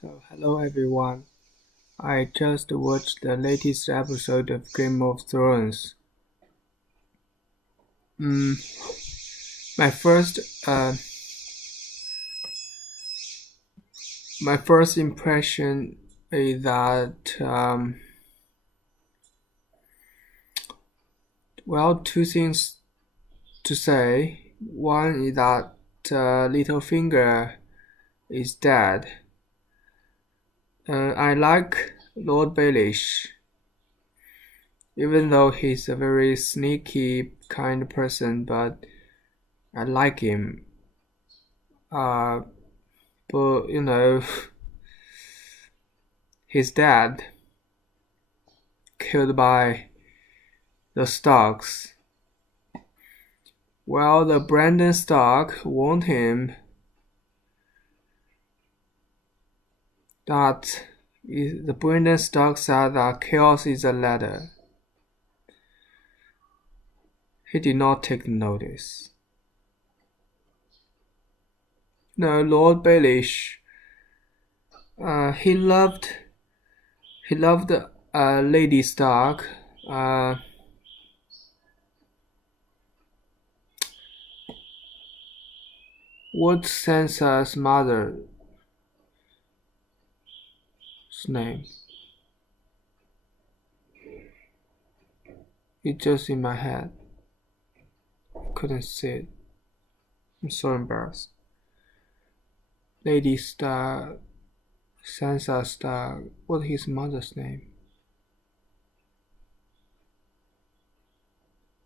So, hello everyone. I just watched the latest episode of Game of Thrones. Mm, my first, uh, my first impression is that, two things to say. One is that Littlefinger is dead. I like Lord Baelish, even though he's a very sneaky kind of person, but I like him. Uh, but his dad killed by the Starks. Well, the Brandon Stark warned him that the Brandon Stark said that chaos is a ladder. He did not take notice. No, Lord Baelish, he loved Lady Stark. What's Sansa's mother's name? It's just in my head. Couldn't see it. I'm so embarrassed. Lady Stark, Sansa Stark. What's his mother's name?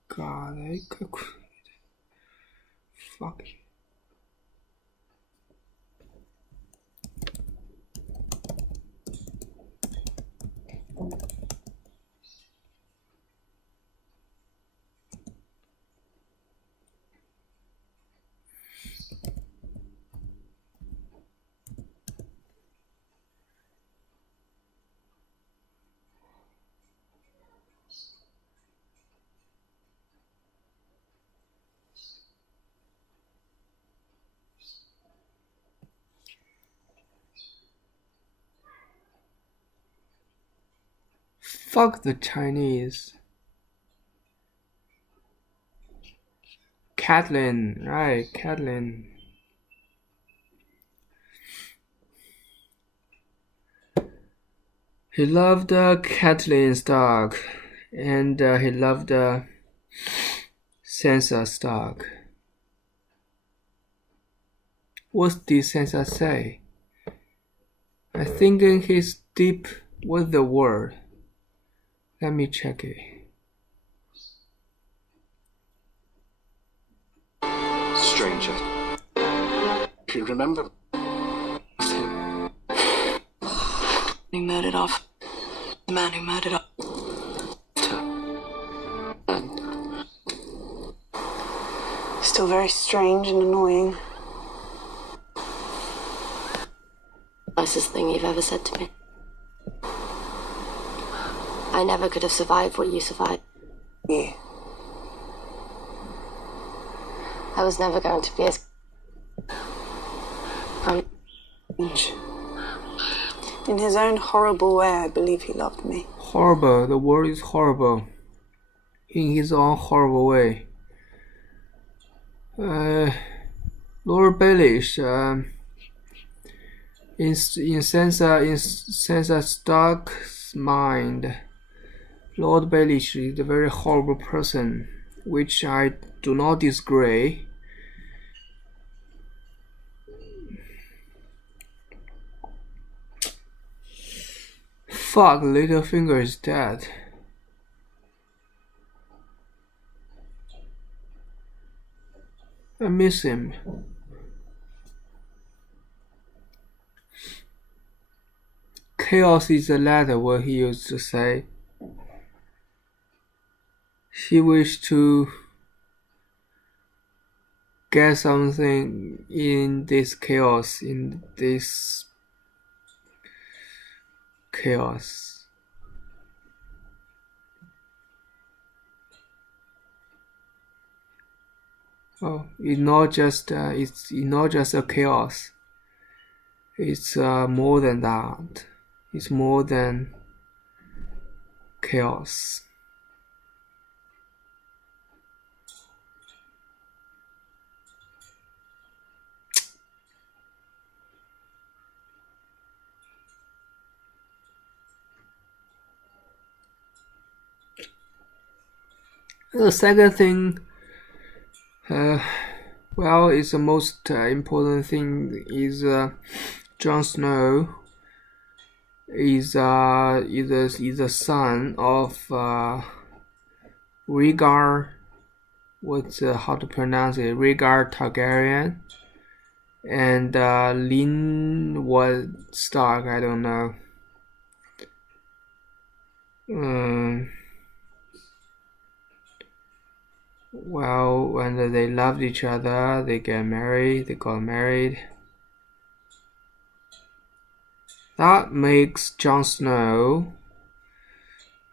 God, I could. Fuck. Fuck the Chinese. Catelyn, right, Catelyn. He loved Catelyn Stark, and he loved Sansa Stark. What did Sansa say? I think he's deep with the word. Let me check it. Stranger. Do you remember him? He murdered off the man who murdered off. And Still very strange and annoying. Nicest thing you've ever said to me. I never could have survived what you survived. Yeah. I was never going to be as... In his own horrible way, I believe he loved me. Horrible, the word is horrible. In his own horrible way. Lord Baelish, in Sansa Stark's mind, Lord Baelish is a very horrible person, which I do not disagree. Fuck, Littlefinger is dead. I miss him. Chaos is a ladder, what he used to say. He wished to get something in this chaos, Oh, it's not just a chaos. It's more than that. It's more than chaos. The second thing, well, it's the most important thing is Jon Snow is the son of Rhaegar. What's how to pronounce it? Rhaegar Targaryen, and Lin was Stark. I don't know. Well, when they loved each other, they got married. That makes Jon Snow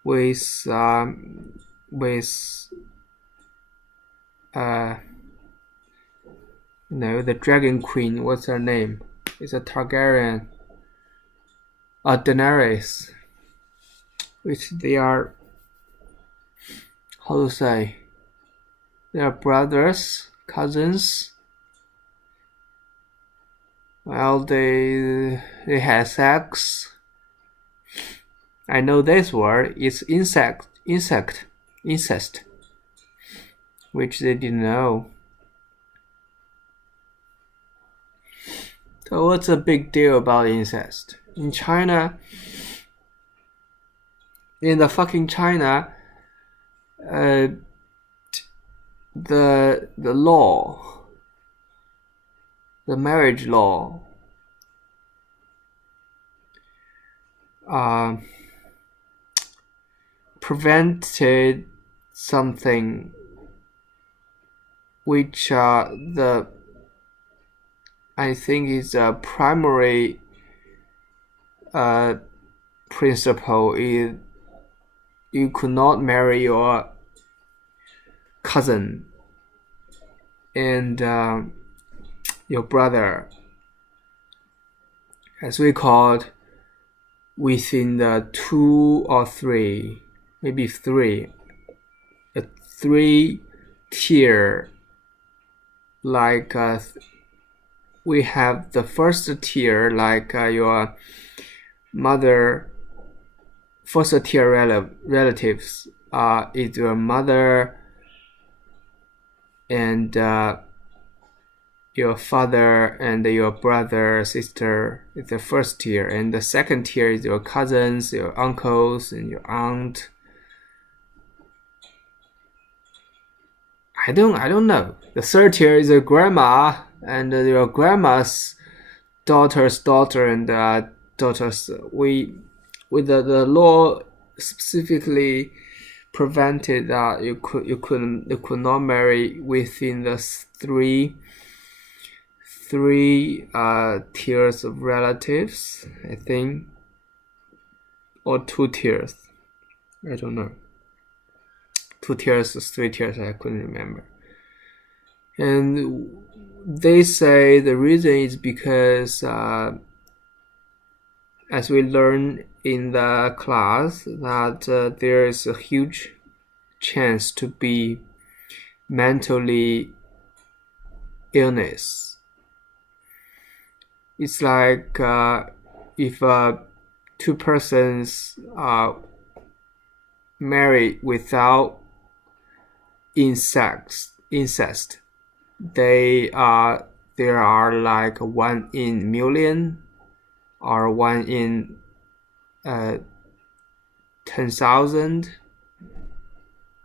with the Dragon Queen. What's her name? It's a Targaryen. Daenerys. Which they are, how to say? They are brothers, cousins. Well, they had sex. I know this word. It's incest, which they didn't know. So what's the big deal about incest? In China, in the fucking China, the law, the marriage law, prevented something which I think is a primary principle is you could not marry your cousin and your brother, as we called, within the 2 or 3, maybe 3, a 3-tier, like we have the first tier, like your mother, first tier relatives is your mother and your father and your brother, sister is the first tier, and the second tier is your cousins, your uncles, and your aunt. I don't know. The third tier is your grandma and your grandma's daughter's daughter and daughters. With the law specifically prevented that you could not marry within the three tiers of relatives, I think, or 2 tiers. I don't know. 2 tiers, 3 tiers, I couldn't remember. And they say the reason is because, as we learned in the class, that there is a huge chance to be mentally illness. It's like if 2 persons are married without incest, there are like 1 in million or 1 in 10,000,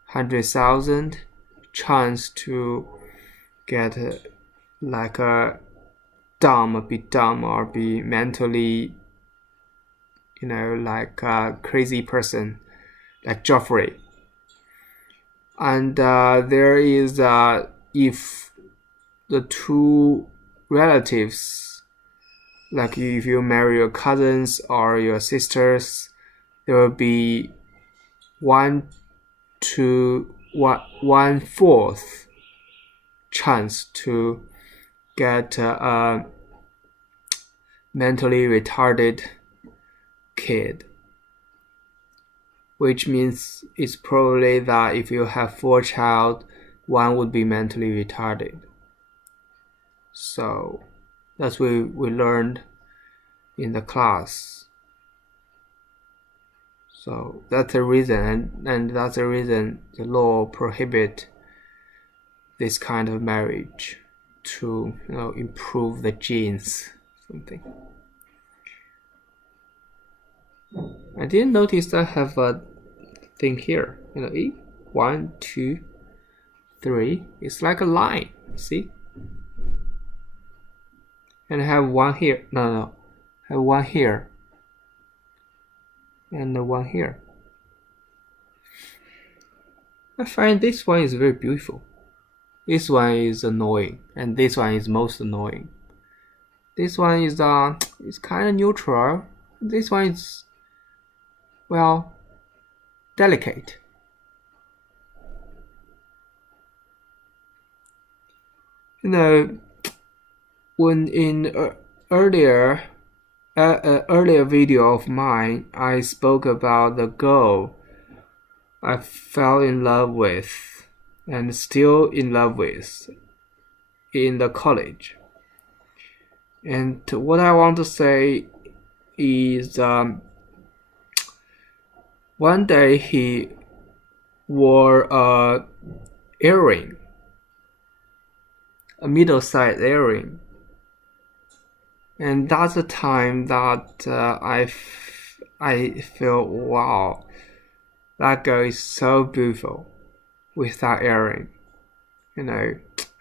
100,000 chance to get like be dumb or be mentally, like a crazy person, like Joffrey. And there is if the 2 relatives, like if you marry your cousins or your sisters, there will be 1/4 chance to get mentally retarded kid, which means it's probably that if you have 4 child, one would be mentally retarded. So that's what we learned in the class. So that's the reason, and that's the reason the law prohibit this kind of marriage to, improve the genes, something. I didn't notice I have a thing here. 1, 2, 3. It's like a line. See? And I have one here. No. I have one here. And one here. I find this one is very beautiful. This one is annoying, and this one is most annoying. This one is it's kind of neutral. This one is, well, delicate. When in earlier video of mine, I spoke about the girl I fell in love with and still in love with in the college. And what I want to say is one day he wore a earring, a middle-sized earring, and that's the time that I feel, wow, that girl is so beautiful with that earring.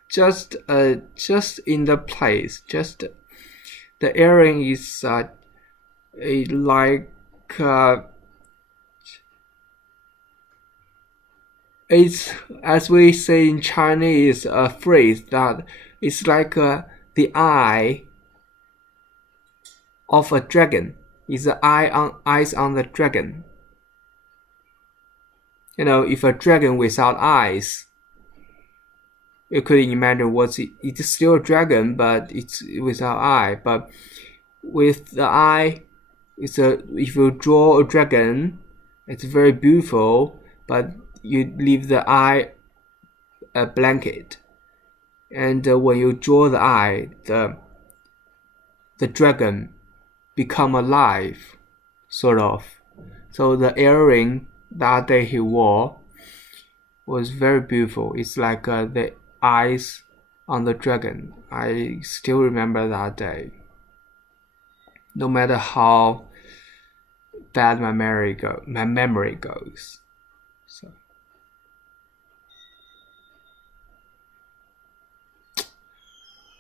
Just in the place, just the earring is it's, as we say in Chinese, a phrase that it's like the eye of a dragon. Is the eyes on the dragon. If a dragon without eyes, you could imagine it's still a dragon, but it's without eye. But with the eye, if you draw a dragon, it's very beautiful, but you leave the eye a blanket. And when you draw the eye, the dragon become alive, sort of. So the earring that day he wore was very beautiful. It's like the eyes on the dragon. I still remember that day, no matter how bad my memory goes. So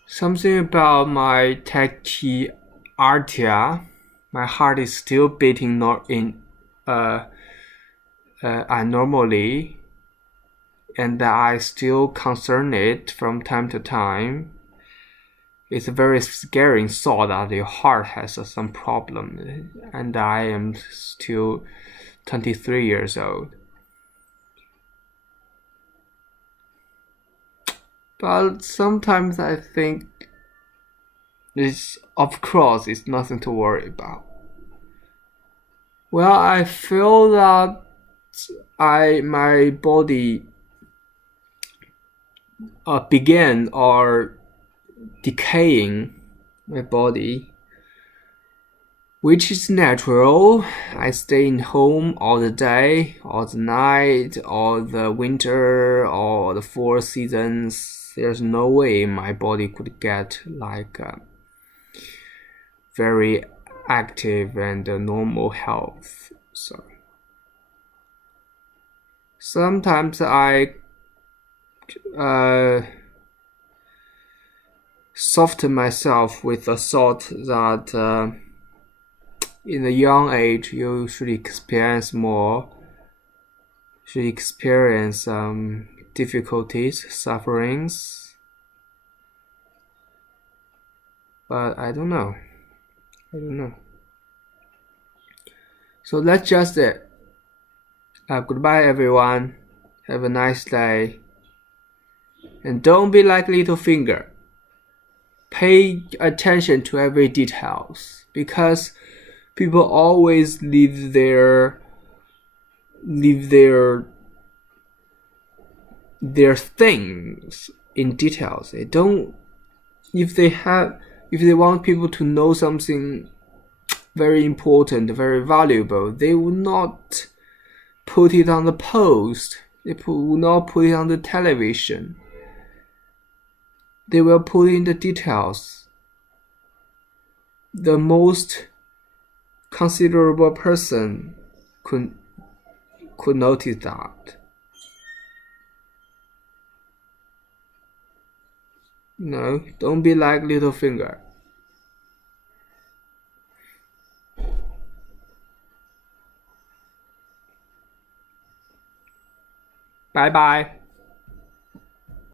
something about my tachyardia. My heart is still beating abnormally, and I still concerned from time to time. It's a very scary thought that your heart has some problem, and I am still 23 years old. But sometimes I think of course, it's nothing to worry about. Well, I feel that my body began or decaying, my body, which is natural. I stay in home all the day, all the night, all the winter, all the 4 seasons. There's no way my body could get like very active and normal health. So sometimes I soften myself with the thought that in a young age you should experience more, should experience difficulties, sufferings, but I don't know. So that's just it. Goodbye everyone, have a nice day, and don't be like Littlefinger. pay attention to every details, because people always leave their things in details. They don't, if they want people to know something very important, very valuable, they will not put it on the post. They will not put it on the television. They will put in the details. The most considerable person could notice that. No, don't be like Littlefinger. Bye bye.